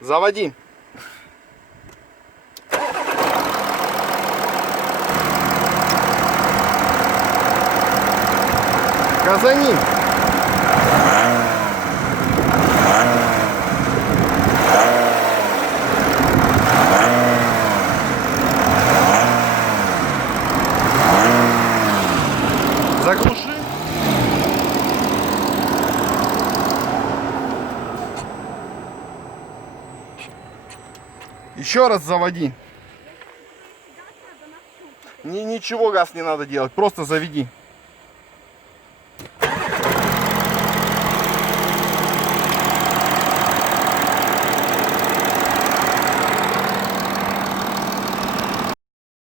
Заводи. Казани. Заглуши. Еще раз заводи. Ничего газ не надо делать, просто заведи.